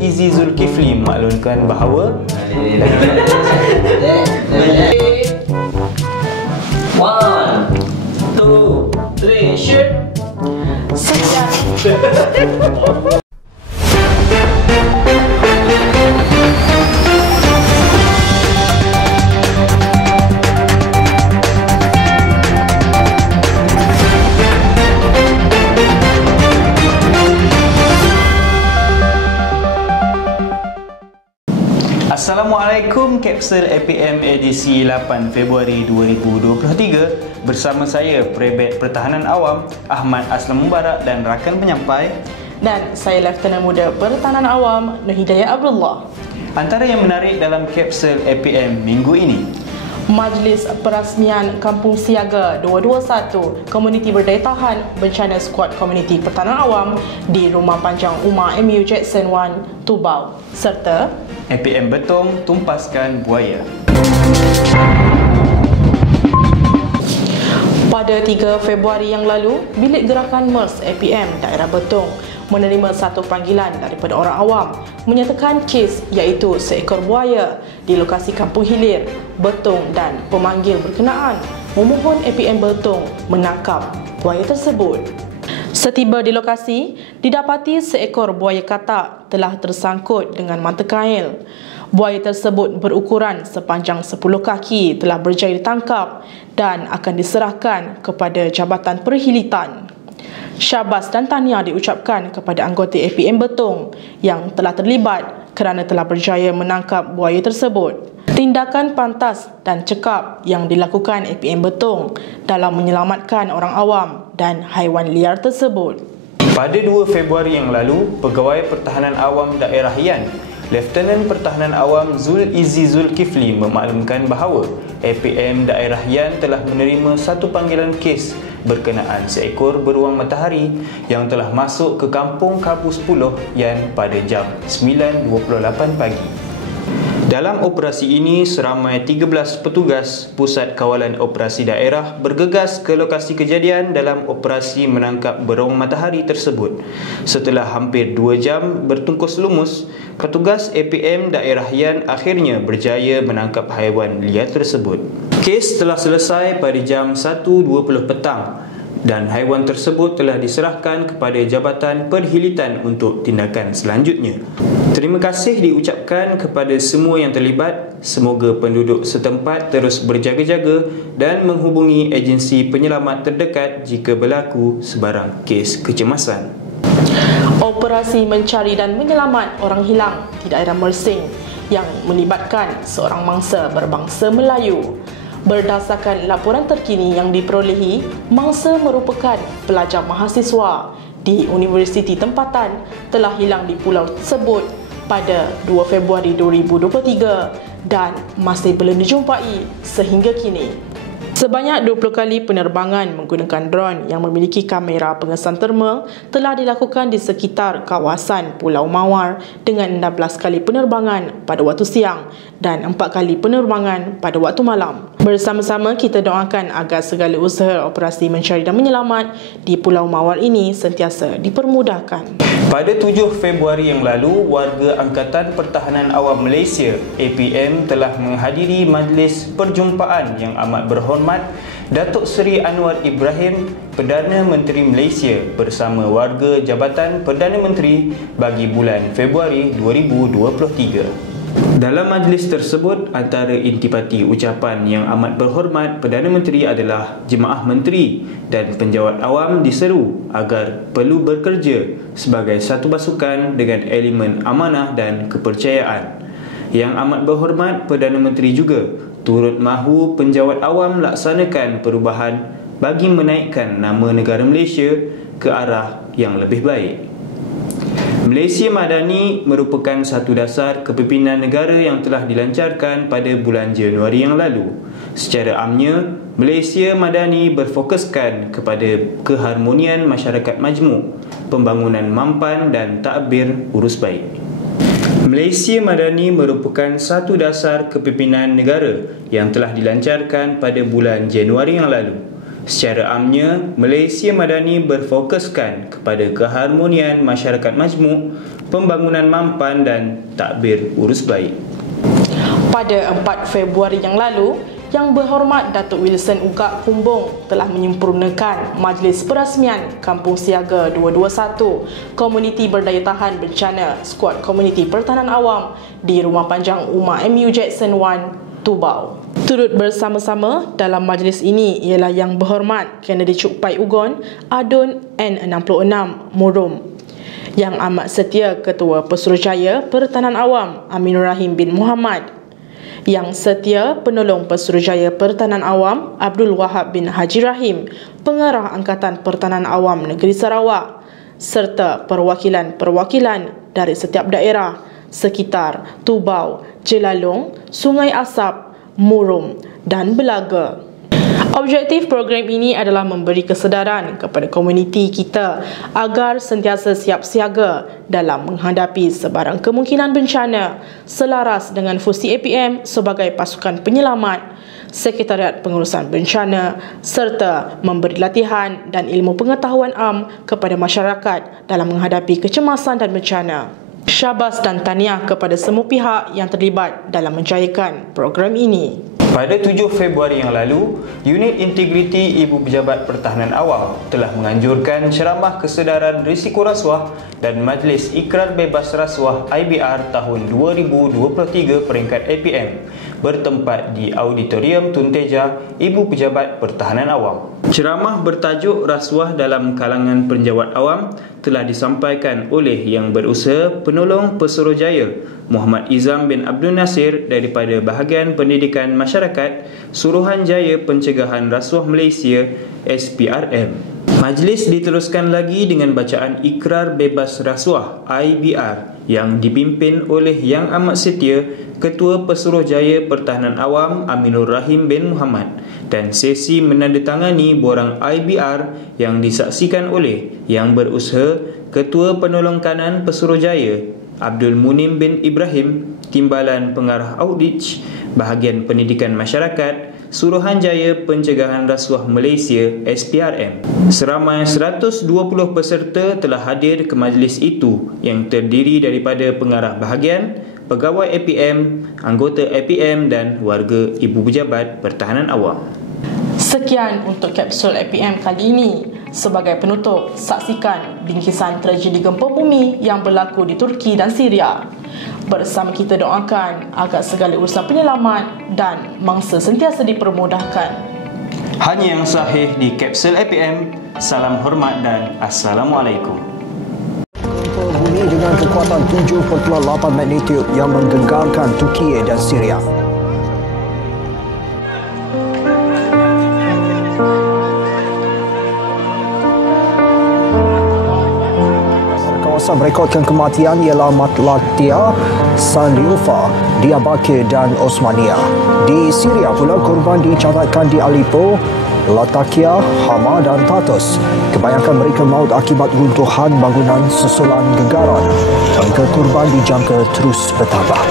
Izzi Zulkifli memaklumkan bahawa One, two, three, shoot. Sekian. Assalamualaikum, Kapsul APM edisi 8 Februari 2023 bersama saya Perebet Pertahanan Awam Ahmad Aslam Mubarak dan rakan penyampai, Dan saya Lieutenant Muda Pertahanan Awam Nur Hidayah Abdullah. Antara yang menarik dalam Kapsul APM minggu ini: Majlis Perasmian Kampung Siaga 221 Komuniti Berdaya Tahan Bencana Skuad Komuniti Pertahanan Awam di Rumah Panjang Umar MU Jackson 1 Tubau, serta APM Betong tumpaskan buaya. Pada 3 Februari yang lalu, Bilik Gerakan MERS APM Daerah Betong menerima satu panggilan daripada orang awam menyatakan kes iaitu seekor buaya di lokasi Kampung Hilir, Betong, dan pemanggil berkenaan memohon APM Betong menangkap buaya tersebut. Setiba di lokasi, didapati seekor buaya katak telah tersangkut dengan mata kail. Buaya tersebut berukuran sepanjang 10 kaki telah berjaya ditangkap dan akan diserahkan kepada Jabatan Perhilitan. Syabas dan tahniah diucapkan kepada anggota APM Betong yang telah terlibat kerana telah berjaya menangkap buaya tersebut. Tindakan pantas dan cekap yang dilakukan APM Betong dalam menyelamatkan orang awam dan haiwan liar tersebut. Pada 2 Februari yang lalu, Pegawai Pertahanan Awam Daerah Yan, Lieutenant Pertahanan Awam Izzi Zulkifli memaklumkan bahawa APM Daerah Yan telah menerima satu panggilan kes berkenaan seekor beruang matahari yang telah masuk ke Kampung Kabu 10 Yan pada jam 9.28 pagi. Dalam operasi ini, seramai 13 petugas Pusat Kawalan Operasi Daerah bergegas ke lokasi kejadian dalam operasi menangkap beruang matahari tersebut. Setelah hampir 2 jam bertungkus lumus, petugas APM Daerah Yan akhirnya berjaya menangkap haiwan liar tersebut. Kes telah selesai pada jam 1.20 petang dan haiwan tersebut telah diserahkan kepada Jabatan Perhilitan untuk tindakan selanjutnya. Terima kasih diucapkan kepada semua yang terlibat. Semoga penduduk setempat terus berjaga-jaga dan menghubungi agensi penyelamat terdekat jika berlaku sebarang kes kecemasan. Operasi mencari dan menyelamat orang hilang di daerah Mersing yang melibatkan seorang mangsa berbangsa Melayu. Berdasarkan laporan terkini yang diperolehi, mangsa merupakan pelajar mahasiswa di universiti tempatan telah hilang di pulau tersebut pada 2 Februari 2023 dan masih belum dijumpai sehingga kini. Sebanyak 20 kali penerbangan menggunakan drone yang memiliki kamera pengesan termal telah dilakukan di sekitar kawasan Pulau Mawar dengan 16 kali penerbangan pada waktu siang dan 4 kali penerbangan pada waktu malam. Bersama-sama kita doakan agar segala usaha operasi mencari dan menyelamat di Pulau Mawar ini sentiasa dipermudahkan. Pada 7 Februari yang lalu, warga Angkatan Pertahanan Awam Malaysia APM telah menghadiri majlis perjumpaan yang amat berhormat Datuk Seri Anwar Ibrahim, Perdana Menteri Malaysia bersama warga Jabatan Perdana Menteri bagi bulan Februari 2023. Dalam majlis tersebut, antara intipati ucapan yang amat berhormat Perdana Menteri adalah jemaah menteri dan penjawat awam diseru agar perlu bekerja sebagai satu pasukan dengan elemen amanah dan kepercayaan. Yang amat berhormat Perdana Menteri juga turut mahu penjawat awam laksanakan perubahan bagi menaikkan nama negara Malaysia ke arah yang lebih baik. Malaysia Madani merupakan satu dasar kepimpinan negara yang telah dilancarkan pada bulan Januari yang lalu. Secara amnya, Malaysia Madani berfokuskan kepada keharmonian masyarakat majmuk, pembangunan mampan dan takbir urus baik. Malaysia Madani merupakan satu dasar kepimpinan negara yang telah dilancarkan pada bulan Januari yang lalu. Secara amnya, Malaysia Madani berfokuskan kepada keharmonian masyarakat majmuk, pembangunan mampan dan takbir urus baik. Pada 4 Februari yang lalu, Yang Berhormat Datuk Wilson Ugak Kumbung telah menyempurnakan Majlis Perasmian Kampung Siaga 221 Komuniti Berdaya Tahan Bencana Skuad Komuniti Pertahanan Awam di Rumah Panjang Umar MU Jackson 1, Tubau. Turut bersama-sama dalam majlis ini ialah Yang Berhormat Kennedy Cukpai Ugon, Adun N66 Murum, Yang Amat Setia Ketua Pesuruhjaya Pertahanan Awam Aminur Rahim bin Muhammad, Yang Setia Penolong Pesuruhjaya Pertahanan Awam Abdul Wahab bin Haji Rahim, Pengarah Angkatan Pertahanan Awam Negeri Sarawak, serta perwakilan-perwakilan dari setiap daerah sekitar Tubau, Jelalong, Sungai Asap, Murum dan Belaga. Objektif program ini adalah memberi kesedaran kepada komuniti kita agar sentiasa siap siaga dalam menghadapi sebarang kemungkinan bencana selaras dengan fungsi APM sebagai pasukan penyelamat, Sekretariat Pengurusan Bencana serta memberi latihan dan ilmu pengetahuan am kepada masyarakat dalam menghadapi kecemasan dan bencana. Syabas dan tahniah kepada semua pihak yang terlibat dalam menjayakan program ini. Pada 7 Februari yang lalu, Unit Integriti Ibu Pejabat Pertahanan Awam telah menganjurkan ceramah kesedaran risiko rasuah dan Majlis Ikrar Bebas Rasuah IBR tahun 2023 peringkat APM bertempat di Auditorium Tun Teja Ibu Pejabat Pertahanan Awam. Ceramah bertajuk Rasuah dalam Kalangan Penjawat Awam telah disampaikan oleh Yang Berusaha Penolong Pesuruhjaya Muhammad Izam bin Abdul Nasir daripada Bahagian Pendidikan Masyarakat Suruhanjaya Pencegahan Rasuah Malaysia SPRM. Majlis diteruskan lagi dengan bacaan Ikrar Bebas Rasuah IBR yang dipimpin oleh Yang Amat Setia Ketua Pesuruhjaya Pertahanan Awam Aminur Rahim bin Muhammad dan sesi menandatangani borang IBR yang disaksikan oleh Yang Berusaha Ketua Penolong Kanan Pesuruhjaya Abdul Munim bin Ibrahim, Timbalan Pengarah Outreach Bahagian Pendidikan Masyarakat Suruhanjaya Pencegahan Rasuah Malaysia SPRM. Seramai 120 peserta telah hadir ke majlis itu yang terdiri daripada pengarah bahagian, pegawai APM, anggota APM dan warga Ibu Pejabat Pertahanan Awam. Sekian untuk kapsul APM kali ini. Sebagai penutup, saksikan bingkisan tragedi gempa bumi yang berlaku di Turki dan Syria. Bersama kita doakan agar segala urusan penyelamat dan mangsa sentiasa dipermudahkan. Hanya yang sahih di kapsul APM. Salam hormat dan Assalamualaikum. Gempa bumi dengan kekuatan 7.8 magnitudo yang menggegarkan Turki dan Syria. Merekodkan kematian ialah Matlatia, Sanliufa, Diyarbakir dan Osmania. Di Syria pula korban dicatatkan di Aleppo, Latakia, Hama dan Tartus. Kebanyakan mereka maut akibat runtuhan bangunan susulan gegaran. Angka korban dijangka terus bertambah.